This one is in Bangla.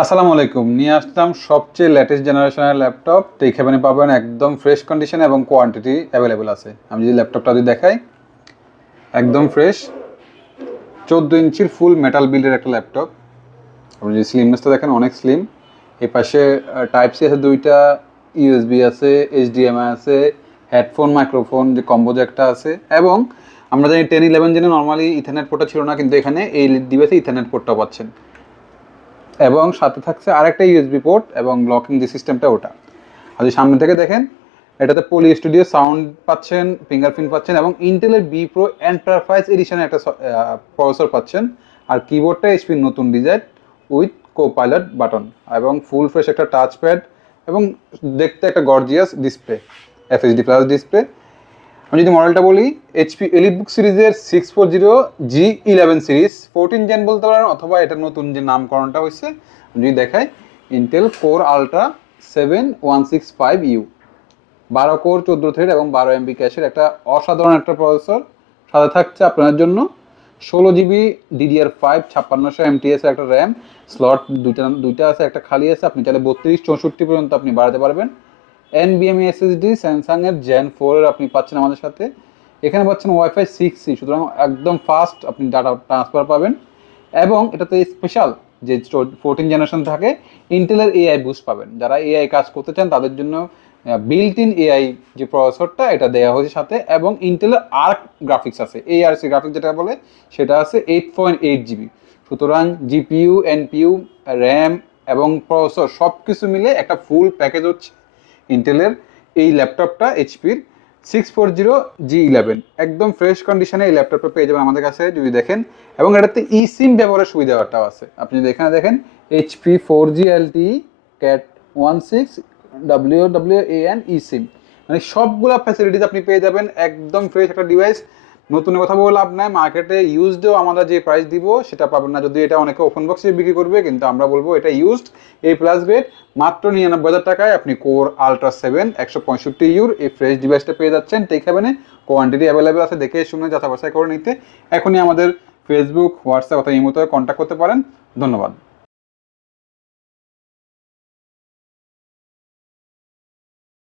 আসসালামু আলাইকুম। নিয়ে আসলাম সবচেয়ে লেটেস্ট জেনারেশনের ল্যাপটপ। তো এখানে পাবেন একদম ফ্রেশ কন্ডিশন এবং কোয়ান্টিটি অ্যাভেলেবেল আছে। আমি যদি ল্যাপটপটা যদি দেখাই, একদম ফ্রেশ 14 ইঞ্চির ফুল মেটাল বিল্ডের একটা ল্যাপটপ। আপনি যদি স্লিমনেসটা দেখেন, অনেক স্লিম। এই পাশে টাইপ সি আছে দুইটা, ইউএসবি আছে, এইচডিএমআই আছে, হেডফোন মাইক্রোফোন যে কম্বো যে একটা আছে। এবং আমরা জানি 10-11 জেনে নর্মালি ইথারনেট পোর্টটা ছিল না, কিন্তু এখানে এই ডিভাইসে ইথারনেট পোর্টটা পাচ্ছেন। এবং সাথে থাকছে আরেকটা ইউএসবি পোর্ট এবং লকিং যে সিস্টেমটা ওটা। আর যদি সামনে থেকে দেখেন, এটাতে পলি স্টুডিও সাউন্ড পাচ্ছেন, ফিঙ্গারপ্রিন্ট পাচ্ছেন এবং ইন্টেলের বি প্রো এন্টারপ্রাইজ এডিশনের একটা প্রসেসর পাচ্ছেন। আর কিবোর্ডটা এইচপির নতুন design with co pilot button এবং ফুল ফ্রেশ একটা টাচ প্যাড এবং দেখতে একটা gorgeous display, FHD plus display. আমি যদি মডেলটা বলি, এইচপি এলিটবুক সিরিজের 640G11 সিরিজ 14 জেন বলতে পারেন, অথবা এটা নতুন যে নামকরণটা হয়েছে যদি দেখাই, Intel core ultra 7165U, 12 core 14 thread এবং 12 MB ক্যাশের একটা অসাধারণ একটা প্রসেসর। সাথে থাকছে আপনার জন্য 16GB DDR5 5600 MTS একটা র্যাম স্লট, দুইটা আছে, একটা খালি আছে। আপনি চাইলে 32-64 পর্যন্ত আপনি বাড়াতে পারবেন। NVMe SSD স্যামসাংয়ের Gen 4 এর আপনি পাচ্ছেন আমাদের সাথে। এখানে পাচ্ছেন ওয়াইফাই 6E, সুতরাং একদম ফাস্ট আপনি ডাটা ট্রান্সফার পাবেন। এবং এটাতে স্পেশাল যে 14 জেনারেশন থাকে, ইন্টেলের এআই বুস্ট পাবেন। যারা এআই কাজ করতে চান তাদের জন্য বিল্ট ইন এআই যে প্রসেসরটা এটা দেওয়া হয়েছে সাথে, এবং ইন্টেলের আর্ক গ্রাফিক্স আছে, ARC গ্রাফিক্স যেটা বলে সেটা আছে 8.8GB। সুতরাং জিপিইউ, এনপিইউ, র্যাম এবং প্রসেসর সব কিছু মিলে একটা ফুল প্যাকেজ হচ্ছে ইন্টেলের এই ল্যাপটপটা, এইচপির 640G11। একদম ফ্রেশ কন্ডিশনে এই ল্যাপটপটা পেয়ে যাবেন আমাদের কাছে যদি দেখেন। এবং এটাতে ই সিম ব্যবহারের সুবিধাটাও আছে। আপনি যদি এখানে দেখেন, HP 4G LTE CAT 16 WWAN ই সিম, মানে সবগুলা ফ্যাসিলিটিস আপনি পেয়ে যাবেন। একদম ফ্রেশ একটা ডিভাইস। নতুন কথা বলে লাভ নাই, মার্কেটে ইউজডও আমরা যে প্রাইস দিব সেটা পাবেন না। যদি এটা অনেকে ওপেন বক্সে বিক্রি করবে, কিন্তু আমরা বলবো এটা ইউজড A+ গ্রেড, মাত্র 99,000 টাকায় আপনি কোর আলট্রা 7 165U এই ফ্রেশ ডিভাইসটা পেয়ে যাচ্ছেন। টেক হেভেনে কোয়ান্টিটি অ্যাভেলেবেল আছে, দেখে শুনে যাচাই বাছাই করে নিতে এখনই আমাদের ফেসবুক, হোয়াটসঅ্যাপ অথবা ইমোতে কন্ট্যাক্ট করতে পারেন। ধন্যবাদ।